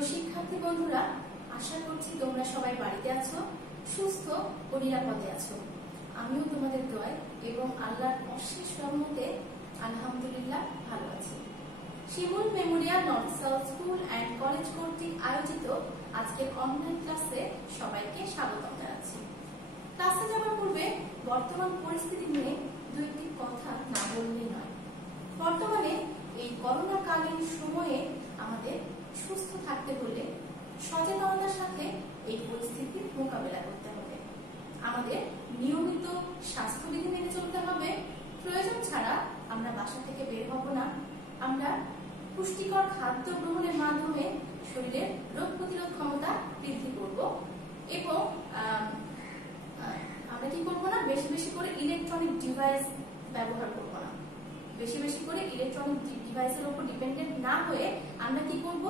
প্রিয় শিক্ষার্থী বন্ধুরা, আশা করছি তোমরা সবাই বাড়িতে আছো, সুস্থ ও নিরাপদে আছো। আমিও তোমাদের দোয়ায় এবং আল্লাহর অশেষ রহমতে আলহামদুলিল্লাহ ভালো আছি। Shimul memorial north south school and college কর্তৃক আয়োজিত আজকের অনলাইন ক্লাসে সবাইকে স্বাগতম জানাচ্ছি। ক্লাসে যাওয়ার পূর্বে বর্তমান পরিস্থিতি নিয়ে দুইটি কথা না বললেই নয়। বর্তমানে এই করোনাকালীন সময়ে আমাদের সুস্থ থাকতে হলে সচেতনতার সাথে এই পরিস্থিতির মোকাবেলা করতে হবে। আমাদের নিয়মিত স্বাস্থ্যবিধি মেনে চলতে হবে। প্রয়োজন ছাড়া আমরা বাসা থেকে বের হব না। আমরা পুষ্টিকর খাদ্য গ্রহণের মাধ্যমে শরীরের রোগ প্রতিরোধ ক্ষমতা বৃদ্ধি করব এবং আমরা কি করবো না, বেশি বেশি করে ইলেকট্রনিক ডিভাইস ব্যবহার করবো না। বেশি বেশি করে ইলেকট্রনিক ডিভাইসের উপর ডিপেন্ডেন্ট না হয়ে আমরা কি করব,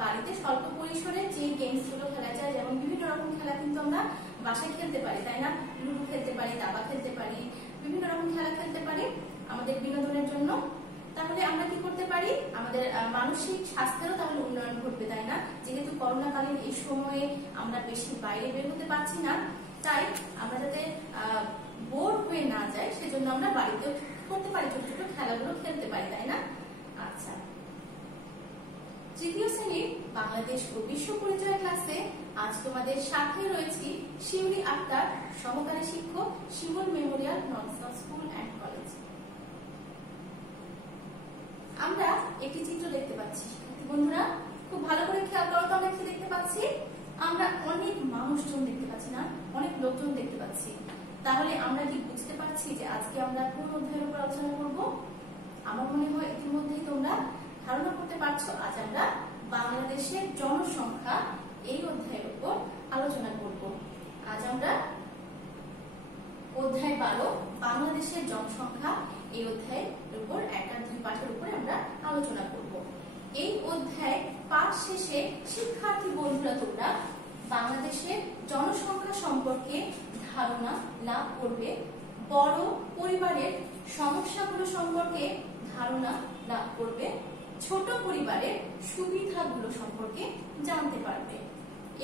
বাড়িতে স্বল্প পরিসরে যে গেমস গুলো খেলা যায়, যেমন বিভিন্ন রকম খেলা কিন্তু আমরা বাসায় খেলতে পারি, তাই না? লুডো খেলতে পারি, দাবা খেলতে পারি, বিভিন্ন রকম খেলা খেলতে পারি আমাদের বিনোদনের জন্য। তাহলে আমরা কি করতে পারি, আমাদের মানসিক স্বাস্থ্যেরও তাহলে উন্নয়ন ঘটবে, তাই না? যেহেতু করোনাকালীন এই সময়ে আমরা বেশি বাইরে বের হতে পারছি না, তাই আমরা যাতে বোর হয়ে না যায় সেজন্য আমরা বাড়িতে করতে পারি, ছোট ছোট খেলাগুলো খেলতে পারি, তাই না? আচ্ছা, তৃতীয় শ্রেণীর বাংলাদেশ ও বিশ্ব পরিচয় ক্লাসে আজ তোমাদের সাথে রয়েছি শিউলি আক্তার, সহকারী শিক্ষক, Shimul memorial north south school and college. আমরা একটি চিত্র দেখতে পাচ্ছি শিক্ষার্থী বন্ধুরা, খুব ভালো করে খেয়াল করো তো। আমরা কি দেখতে পাচ্ছি? আমরা অনেক মানুষজন দেখতে পাচ্ছি না, অনেক লোকজন দেখতে পাচ্ছি। তাহলে আমরা কি বুঝতে পারছি যে আজকে আমরা কোন অধ্যায়ের উপর আলোচনা করব? আমার মনে হয় ইতিমধ্যেই তোমরা ধারণা করতে পারছো, আজ আমরা বাংলাদেশের জনসংখ্যা এই অধ্যায়ের উপর আলোচনা করব। আজ আমরা অধ্যায় 12 বাংলাদেশের জনসংখ্যা এই অধ্যায়ের উপর 1 আর 2 পাঠের উপর আমরা আলোচনা করব। এই অধ্যায় পাঠ শেষে শিক্ষার্থী বন্ধুরা তোমরা বাংলাদেশের জনসংখ্যা সম্পর্কে ধারণা লাভ করবে, বড় পরিবারের সমস্যাগুলো সম্পর্কে ধারণা লাভ করবে, ছোট পরিবারের সুবিধাগুলো সম্পর্কে জানতে পারবে।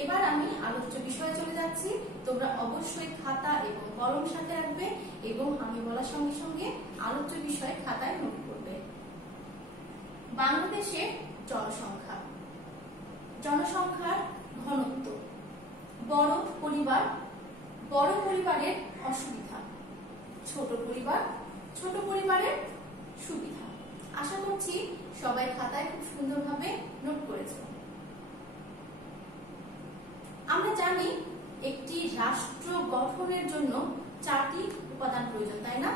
এবার আমি আলোচ্য বিষয়ে চলে যাচ্ছি। তোমরা অবশ্যই খাতা এবং কলম সাথে রাখবে এবং আমি বলার সঙ্গে সঙ্গে আলোচ্য বিষয়ে খাতায় নোট করবে। বাংলাদেশের জনসংখ্যা, জনসংখ্যার ঘনত্ব, বড় পরিবার, বড় পরিবারের অসুবিধা, ছোট পরিবার, ছোট পরিবারের সুবিধা। আশা করছি সবাই খাতায় খুব সুন্দরভাবে নোট করেছে। আমরা জানি একটি রাষ্ট্র গঠনের জন্য 4টি উপাদান প্রয়োজন, তাই না?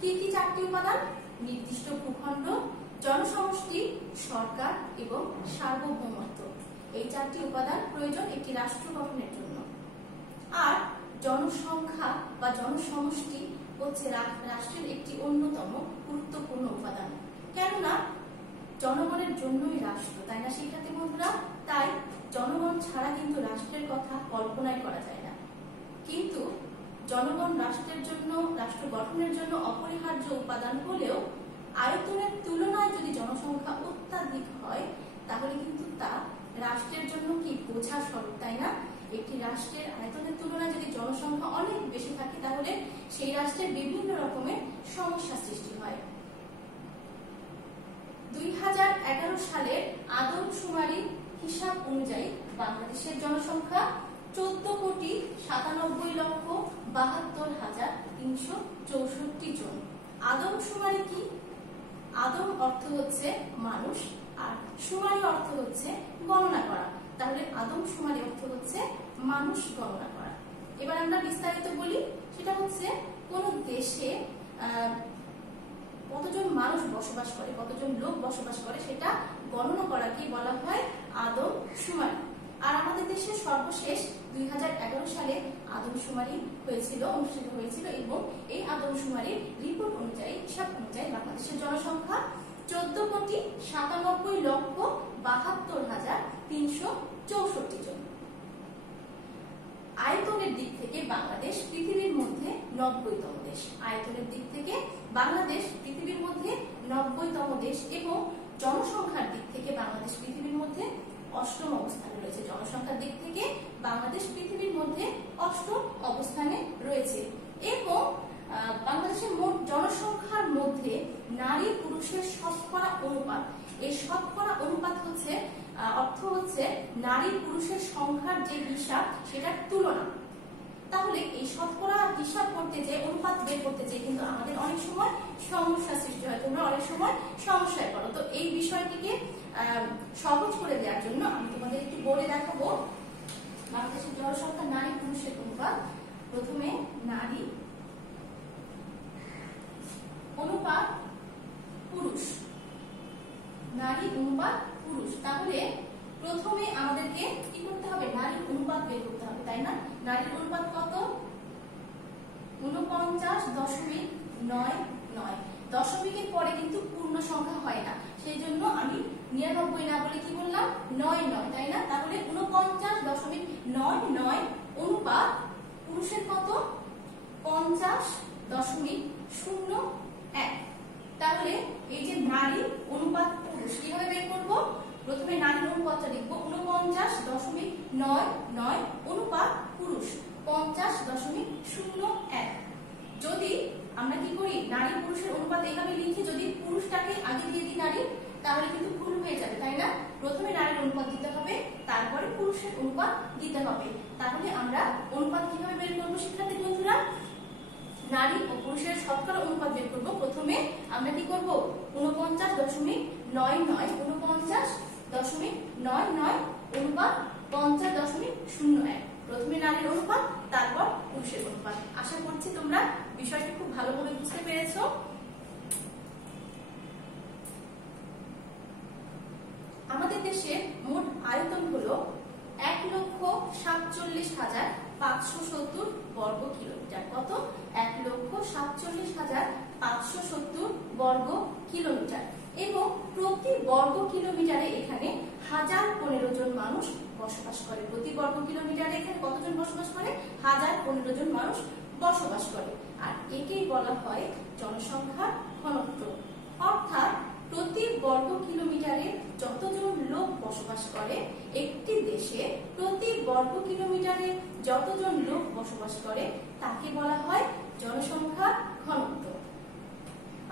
কি কি 4টি উপাদান? নির্দিষ্ট ভূখণ্ড, জনসমষ্টি, সরকার এবং সার্বভৌমত্ব। এই 4টি উপাদান প্রয়োজন একটি রাষ্ট্র গঠনের জন্য। আর জনসংখ্যা বা জনসমষ্টি হচ্ছে রাষ্ট্রের একটি অন্যতম গুরুত্বপূর্ণ উপাদান। কেননা জনগণের জন্যই রাষ্ট্র, তাই না শিক্ষার্থী বন্ধুরা? তাই জনগণ ছাড়া কিন্তু রাষ্ট্রের কথা কল্পনাই করা যায় না। কিন্তু জনগণ রাষ্ট্রের জন্য, রাষ্ট্র গঠনের জন্য অপরিহার্য উপাদান হলেও আয়তনের তুলনায় যদি জনসংখ্যা অত্যাধিক হয় তাহলে কিন্তু তা রাষ্ট্রের জন্য কি বোঝা স্বরূপ, তাই না? একটি রাষ্ট্রের আয়তনের তুলনায় যদি জনসংখ্যা অনেক বেশি থাকে তাহলে সেই রাষ্ট্রের বিভিন্ন রকমের সমস্যা সৃষ্টি হয়। 2011 সালের আদমশুমারি হিসাব অনুযায়ী বাংলাদেশের জনসংখ্যা 14,97,72,364 জন। আদমশুমারি কি? আদম অর্থ হচ্ছে মানুষ আর শুমারি অর্থ হচ্ছে গণনা করা। তাহলে আদমশুমারি অর্থ হচ্ছে মানুষ গণনা করা। এবার আমরা বিস্তারিত বলি, সেটা হচ্ছে কোন দেশে কতজন মানুষ বসবাস করে, কতজন লোক বসবাস করে সেটা গণনা করাকে বলা হয় আদমশুমারি। আর আমাদের দেশে সর্বশেষ 2011 সালে আদমশুমারি অনুষ্ঠিত হয়েছিল এবং এই আদমশুমারির রিপোর্ট অনুযায়ী, হিসাব অনুযায়ী বাংলাদেশের জনসংখ্যা 14,97,72,364 জন। আয়তনের দিক থেকে বাংলাদেশ পৃথিবীর মধ্যে 90তম দেশ। আয়তনের দিক থেকে বাংলাদেশ পৃথিবীর মধ্যে 90তম দেশ এবং জনসংখ্যার দিক থেকে বাংলাদেশ পৃথিবীর মধ্যে অষ্টম অবস্থানে রয়েছে। জনসংখ্যার দিক থেকে বাংলাদেশ পৃথিবীর মধ্যে অষ্টম অবস্থানে রয়েছে। এবং বাংলাদেশের মোট জনসংখ্যার মধ্যে নারী পুরুষের শতকরা অনুপাত, এই শতকরা অনুপাত হচ্ছে অর্থ হচ্ছে নারী পুরুষের সংখ্যার যে হিসাব সেটার তুলনা। তাহলে এই শতকরা হিসাব করতে যে অনুপাত বের করতে যে কিন্তু আমাদের অনেক সময় সমস্যা সৃষ্টি হয়, তোমরা অনেক সময় সমস্যায় পড়ো। তো এই বিষয়টিকে সহজ করে দেওয়ার জন্য আমি তোমাদের একটু বলে দেখাবো বাংলাদেশের জনসংখ্যা নারী পুরুষের অনুপাত। প্রথমে নারী অনুপাত পুরুষ, নারী অনুপাত পুরুষ। তাহলে প্রথমে আমাদেরকে কি করতে হবে, নারীর অনুপাত বের করতে হবে, তাই না? নারীর অনুপাত কত? 49.99। দশমিকের পরে কিন্তু পূর্ণ সংখ্যা হয় না, সেই জন্য আমি 99 না বলে কি বললাম, 99, তাই না? তাহলে 49.99 অনুপাত পুরুষের কত? 50.01। তাহলে এই যে নারী অনুপাত পুরুষ কিভাবে বের করব? প্রথমে নারীর অনুপাতটা লিখব, 49.99 অনুপাত পুরুষ 50.01। যদি আমরা কি করি, নারী পুরুষের অনুপাত এইভাবে লিখি, যদি পুরুষটাকে আগে দিয়ে দিই নারী, তাহলে কিন্তু ভুল হয়ে যাবে, তাই না? প্রথমে নারীর অনুপাত দিতে হবে, তারপরে পুরুষের অনুপাত দিতে হবে। তাহলে আমরা অনুপাত কিভাবে বের করবো শিক্ষার্থী বন্ধুরা? নারী ও পুরুষের শতকরা অনুপাত বের করব। প্রথমে আমরা কি করব, 49.99 অনুপাত 50.01। প্রথমে নারীর অনুপাত, তারপর পুরুষের অনুপাত। আশা করছি তোমরা বিষয়টি খুব ভালো করে বুঝতে পেরেছো। আমাদের দেশের মোট আয়তন হলো 1,47,570 বর্গ কিলোমিটার। কত? 1,47,570 বর্গ কিলোমিটার। এবং প্রতি বর্গ কিলোমিটারে এখানে 1015 জন মানুষ বসবাস করে। প্রতি বর্গ কিলোমিটারে এখানে কতজন বসবাস করে? 1015 জন মানুষ বসবাস করে। আর একেই বলা হয় জনসংখ্যার ঘনত্ব। অর্থাৎ প্রতি বর্গ কিলোমিটারে যতজন লোক বসবাস করে, একটি দেশে প্রতি বর্গ কিলোমিটারে যতজন লোক বসবাস করে তাকে বলা হয় জনসংখ্যার ঘনত্ব।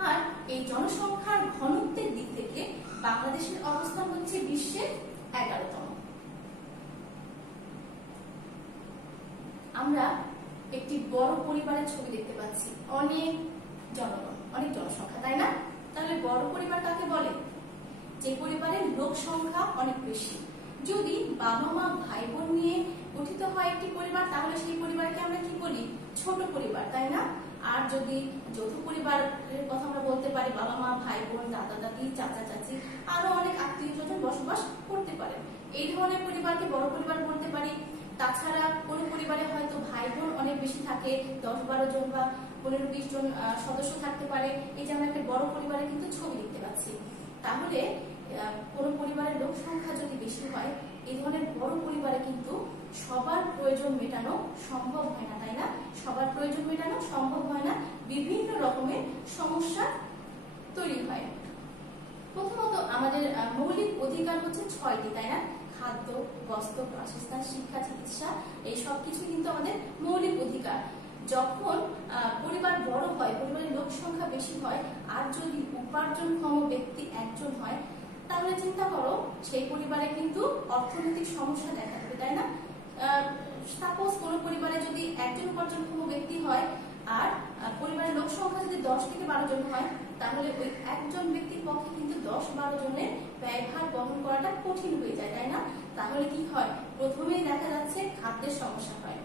আর এই জনসংখ্যার ঘনত্বের দিক থেকে বাংলাদেশের অবস্থান হচ্ছে বিশ্বের 11তম। আমরা একটি বড় পরিবারের ছবি দেখতে পাচ্ছি, অনেক জনগণ, অনেক জনসংখ্যা, তাই না? তাহলে বড় পরিবার কাকে বলে? যে পরিবারের লোক সংখ্যা অনেক বেশি। যদি বাবা মা ভাই বোন নিয়ে গঠিত হয় একটি পরিবার, তাহলে সেই পরিবারকে আমরা কি বলি? ছোট পরিবার, তাই না? আর যদি যৌথ পরিবারের কথা আমরা বলতে পারি, বাবা মা ভাই বোন দাদা দাদি চাচা চাচি আরো অনেক আত্মীয় স্বজন বসবাস করতে পারে, এই ধরনের পরিবারকে বড় পরিবার বলতে পারি। তাছাড়া কোন পরিবারে হয়তো ভাই বোন অনেক বেশি থাকে, 10-12 জন বা 15-20 জন সদস্য থাকতে পারে, এই যে আমরা একটা বড় পরিবারের কিন্তু ছবি দেখতে পাচ্ছি। তাহলে কোন পরিবারের লোক সংখ্যা যদি বেশি হয়, এই ধরনের বড় পরিবারে কিন্তু সবার প্রয়োজন মেটানো সম্ভব হয় না, তাই না? সবার প্রয়োজন মেটানো সম্ভব হয় না, বিভিন্ন রকমের সমস্যা তৈরি হয়। প্রথমত আমাদের মৌলিক অধিকার হচ্ছে 6টি, তাই না? খাদ্য, বস্ত্র, বাসস্থান, শিক্ষা, চিকিৎসা, এই সব কিছু কিন্তু আমাদের মৌলিক অধিকার। যখন পরিবার বড় হয়, পরিবারের লোক সংখ্যা বেশি হয়, আর যদি উপার্জনক্ষম ব্যক্তি একজন হয়, তাহলে চিন্তা করো সেই পরিবারে কিন্তু অর্থনৈতিক সমস্যা দেখা দেবে, তাই না? সাপোজ কোনো পরিবারে যদি একজন উপার্জনক্ষম ব্যক্তি হয় আর পরিবারের লোক সংখ্যা যদি 10 থেকে 12 জন হয়, তাহলে ওই একজন ব্যক্তির পক্ষে কিন্তু 10-12 জনের ব্যয়ভার বহন করাটা কঠিন হয়ে যায়, তাই না? তাহলে কি হয়? প্রথমেই দেখা যাচ্ছে খাদ্যের সমস্যা হয়।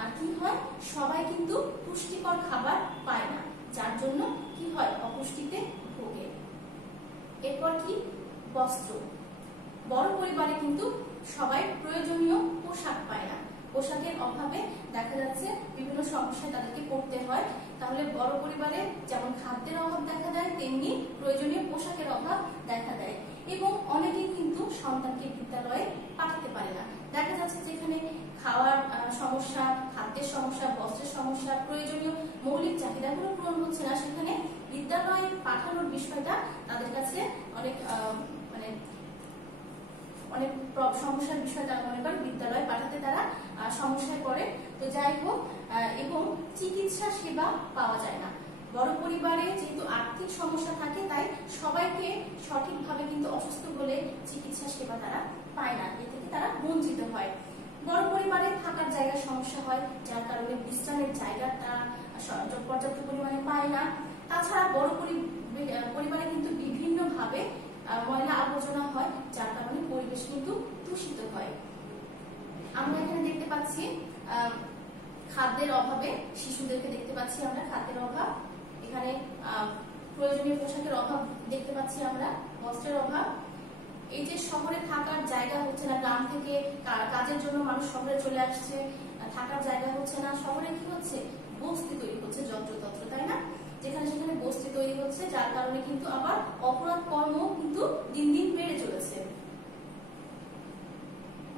আর কি হয়? সবাই কিন্তু পুষ্টিকর খাবার পায় না, যার জন্য কি হয়? অপুষ্টিতে ভোগে। এরপর কি? বস্ত্র। বড় পরিবারে কিন্তু সবাই প্রয়োজনীয় পোশাক পায় না, পোশাকের অভাবে দেখা যাচ্ছে বিভিন্ন সমস্যায় তাদেরকে পড়তে হয়। তাহলে বড় পরিবারে যেমন খাদ্যের অভাব দেখা দেয়, তেমনি প্রয়োজনীয় পোশাকের অভাব দেখা দেয়। এবং অনেকেই কিন্তু সন্তানকে বিদ্যালয়ে পাঠাতে পারে না। দেখা যাচ্ছে যেখানে খাওয়ার সমস্যা, খাদ্যের সমস্যা, বস্ত্রের সমস্যা, প্রয়োজনীয় মৌলিক চাহিদাগুলো পূরণ হচ্ছে না, সেখানে বিদ্যালয়ে পাঠানোর বিষয়টা তাদের কাছে অনেক অনেক সমস্যার বিষয় তারা মনে করে, বিদ্যালয়ে পাঠাতে তারা সমস্যায় পড়ে। তো যাই হোক, এবং চিকিৎসা সেবা পাওয়া যায় না। বড় পরিবারে যেহেতু আর্থিক সমস্যা থাকে, তাই সবাইকে সঠিকভাবে কিন্তু অসুস্থ হলে চিকিৎসা সেবা তারা পায় না, এ থেকে তারা বঞ্চিত হয়। বড় পরিবারে থাকার জায়গার সমস্যা হয়, যার কারণে বিশ্রামের জায়গাটা পর্যাপ্ত পরিমাণে পায় না। তাছাড়া বড় পরিবারে কিন্তু বিভিন্ন ভাবে ময়লা আবর্জনা হয়, যার কারণে পরিবেশ কিন্তু দূষিত হয়। আমরা এখানে দেখতে পাচ্ছি খাদ্যের অভাবে শিশুদেরকে দেখতে পাচ্ছি আমরা, খাদ্যের অভাব, এখানে প্রয়োজনীয় পোশাকের অভাব দেখতে পাচ্ছি আমরা, বস্ত্রের অভাব। এই যে শহরে থাকার জায়গা হচ্ছে না, গ্রাম থেকে কাজের জন্য মানুষ শহরে চলে আসছে, থাকার জায়গা হচ্ছে না, শহরে কি হচ্ছে, বস্তি তৈরি হচ্ছে যত্রতত্র, তাই না? যেখানে সেখানে বস্তি তৈরি হচ্ছে, যার কারণে কিন্তু আবার অপরাধ কর্ম কিন্তু দিন দিন বেড়ে চলেছে।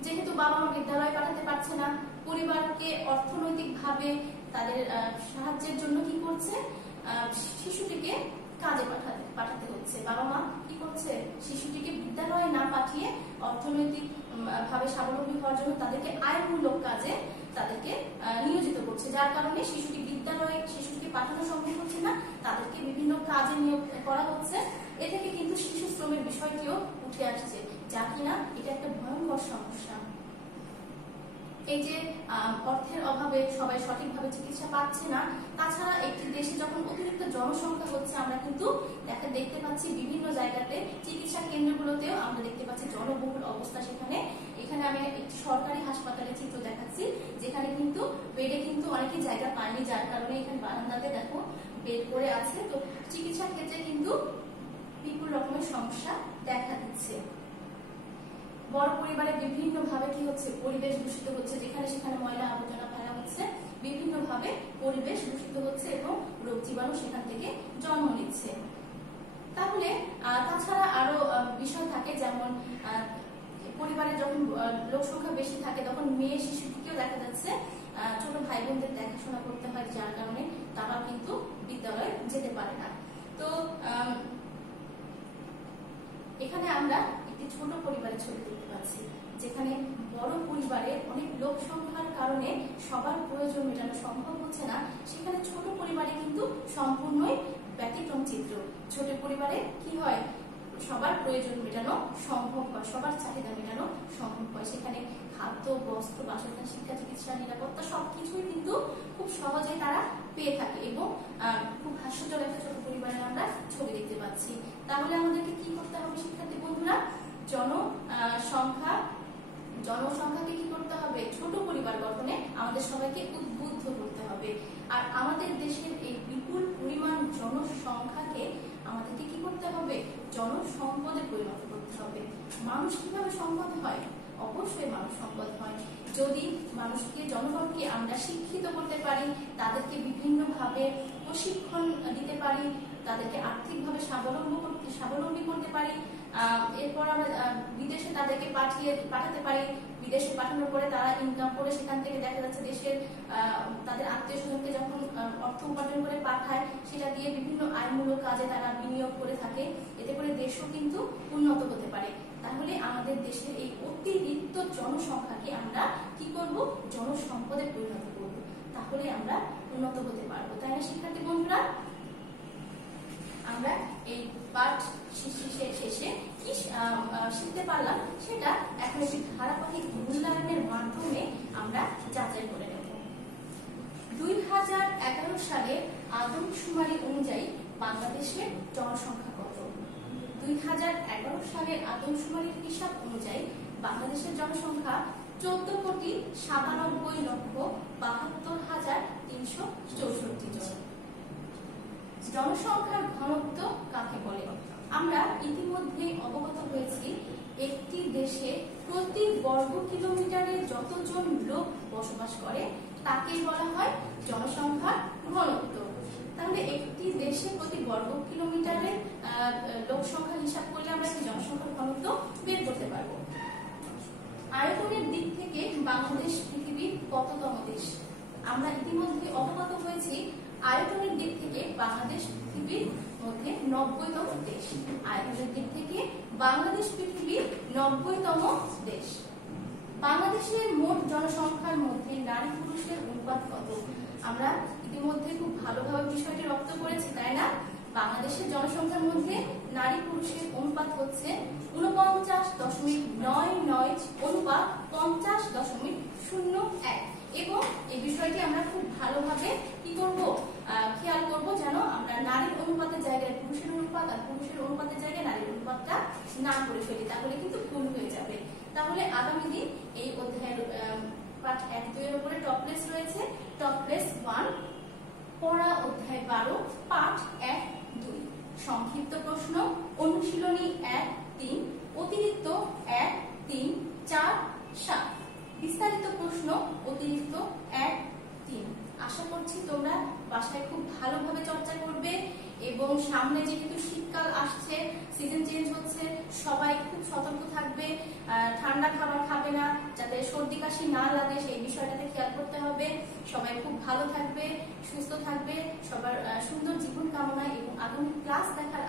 যেহেতু বাবা মা বিদ্যালয়ে পাঠাতে পারছে না, পরিবারকে অর্থনৈতিক ভাবে তাদের সাহায্যের জন্য কি করছে, শিশুটিকে কাজে পাঠাতে হচ্ছে। বাবা মা কি করছে, শিশুটিকে বিদ্যালয়ে না পাঠিয়ে অর্থনৈতিক ভাবে স্বাবলম্বী হওয়ার জন্য তাদেরকে আয়মূলক কাজে তাদেরকে নিয়োজিত করছে, যার কারণে শিশুটিকে পাঠানো সম্ভব হচ্ছে না, তাদেরকে বিভিন্ন কাজে নিয়োগ করা হচ্ছে। এ থেকে কিন্তু শিশু শ্রমের বিষয়টিও উঠে আসছে, যা কিনা এটা একটা ভয়ঙ্কর সমস্যা। এই যে অর্থের অভাবে সবাই সঠিকভাবে চিকিৎসা পাচ্ছে না, তাছাড়া একটি দেশে যখন অতিরিক্ত জনসংখ্যা হচ্ছে, আমরা কিন্তু দেখতে পাচ্ছি বিভিন্ন জায়গাতে চিকিৎসা কেন্দ্রগুলোতেও আমরা দেখতে পাচ্ছি জনবহুল অবস্থা। এখানে আমি একটি সরকারি হাসপাতালের চিত্র দেখাচ্ছি, যেখানে কিন্তু বেডে কিন্তু অনেকেই জায়গা পায়নি, যার কারণে এখানে বারান্দাতে দেখো বেড পড়ে আছে। তো চিকিৎসা ক্ষেত্রে কিন্তু বিপুল রকমের সমস্যা দেখা দিচ্ছে। বড় পরিবারে বিভিন্ন ভাবে কি হচ্ছে, পরিবেশ দূষিত হচ্ছে, যেখানে সেখানে ময়লা আবর্জনা ফেলা হচ্ছে, বিভিন্ন ভাবে পরিবেশ দূষিত হচ্ছে এবং রোগ জীবাণু সেখান থেকে জন্ম নিচ্ছে। তাহলে তাছাড়া আরো বিষয় থাকে, যেমন পরিবারে যখন লোক সংখ্যা বেশি থাকে, তখন মেয়ে শিশুটিকেও দেখা যাচ্ছে ছোট ভাই বোনদের দেখাশোনা করতে হয়, যার কারণে তারাও কিন্তু বিদ্যালয়ে যেতে পারে না। তো এখানে আমরা একটি ছোট পরিবারের ছবি দেখতে পাচ্ছি, যেখানে বড় পরিবারে অনেক লোক সংখ্যার কারণে সবার প্রয়োজন মেটানো সম্ভব হচ্ছে না, সেখানে ছোট পরিবারে কিন্তু সম্পূর্ণই ব্যতিক্রম চিত্র। ছোট পরিবারে কি হয়, সবার প্রয়োজন মেটানো সম্ভব হয়, সবার চাহিদা মেটানো সম্ভব হয়। সেখানে খাদ্য, বস্ত্র, বাসস্থান, শিক্ষা, চিকিৎসা, নিরাপত্তা সবকিছুই কিন্তু খুব সহজেই তারা পেয়ে থাকে এবং খুব হাস্যজনক একটা ছোট পরিবারের আমরা ছবি দেখতে পাচ্ছি। তাহলে আমাদেরকে কি করতে হবে শিক্ষার্থী বন্ধুরা, জনসংখ্যাকে কি করতে হবে, ছোট পরিবার গঠনে আমাদের সবাইকে উদ্বুদ্ধ করতে হবে। আর আমাদের দেশের এই বিপুল পরিমাণ জনসংখ্যাকে আমাদেরকে কি করতে হবে, জনসম্পদে পরিণত করতে হবে। মানুষ কিভাবে সম্পদ হয়, অবশ্যই মানুষ সম্পদ হয় যদি জনগণকে আমরা শিক্ষিত করতে পারি, তাদেরকে বিভিন্ন ভাবে প্রশিক্ষণ দিতে পারি, তাদেরকে আর্থিকভাবে স্বাবলম্বী করতে পারি। এরপর আমরা বিদেশে তাদেরকে পাঠাতে পারি। বিদেশে পাঠানোর পরে তারা ইনকাম করে সেখান থেকে দেখা যাচ্ছে দেশের তাদের আত্মীয় স্বজনকে যখন অর্থ উপার্জন করে পাঠায়, সেটা দিয়ে বিভিন্ন আয়মূলক কাজে তারা বিনিয়োগ করে থাকে। এতে করে দেশও কিন্তু উন্নত হতে পারে। তাহলে আমাদের দেশের এই অতিরিক্ত জনসংখ্যাকে আমরা কি করব, জনসম্পদে পরিণত করব, তাহলে আমরা উন্নত হতে পারবো, তাই না শিক্ষার্থী বন্ধুরা? আমরা এই পাঠ শেষে কি শিখতে পারলাম সেটা এখন একটি ধারাবাহিক মূল্যায়নের মাধ্যমে আমরা যাচাই করে নেব। 2011 সালের আদমশুমারি অনুযায়ী বাংলাদেশের জনসংখ্যা কত? 2011 সালের আদমশুমারির হিসাব অনুযায়ী বাংলাদেশের জনসংখ্যা 14,97,72,364 জন। জনসংখ্যার ঘনত্ব কাকে বলে? আমরা ইতিমধ্যে অবগত হয়েছি, একটি দেশে প্রতি বর্গ কিলোমিটারে যতজন লোক বসবাস করে তাকে বলা হয় জনসংখ্যার ঘনত্ব। তাহলে একটি দেশে প্রতি বর্গ কিলোমিটারে লোক সংখ্যা হিসাব করলে আমরা এই জনসংখ্যার ঘনত্ব বের করতে পারবো। আয়তনের দিক থেকে বাংলাদেশ পৃথিবীর কততম দেশ? আমরা ইতিমধ্যে অবগত হয়েছি, আয়তনের দিক থেকে বাংলাদেশ পৃথিবীর মধ্যে 90তম দেশ। আয়তনের দিক থেকে বাংলাদেশ পৃথিবীর 90তম দেশ। বাংলাদেশের মোট জনসংখ্যার মধ্যে নারী পুরুষের অনুপাত কত? আমরা ইতিমধ্যে খুব ভালোভাবে বিষয়টি রপ্ত করেছি, তাই না? বাংলাদেশের জনসংখ্যার মধ্যে নারী পুরুষের অনুপাত হচ্ছে 49.99 অনুপাত 50.01। এবং এই বিষয়টি আমরা খুব ভালোভাবে কি করব, খেয়াল করব যেন আমরা নারীর অনুপাতের জায়গায় পুরুষের অনুপাত আর পুরুষের অনুপাতের জায়গায় নারীর অনুপাতটা না করে ফেলি, তাহলে কিন্তু ভুল হয়ে যাবে। তাহলে আগামী দিন এই অধ্যায়ের পাঠ 1-2 এর উপরে টপলেস রয়েছে। টপলেস 1 পড়া অধ্যায় 12 পাঠ 1-2। সংক্ষিপ্ত প্রশ্ন অনুশীলনী 1-3, অতিরিক্ত 1-3, 4-7, বিস্তারিত প্রশ্ন অতিরিক্ত 1-3। আশা করছি তোমরা বাসায় খুব ভালোভাবে চর্চা করবে এবং সামনে যেহেতু শীতকাল আসছে, সিজন চেঞ্জ হচ্ছে, সবাই খুব সতর্ক থাকবে, ঠান্ডা খাবার খাবে না, যাতে সর্দি কাশি না লাগে সেই বিষয়টাতে খেয়াল করতে হবে। সবাই খুব ভালো থাকবে, সুস্থ থাকবে, সবার সুন্দর জীবন কামনা এবং আগামী ক্লাস দেখার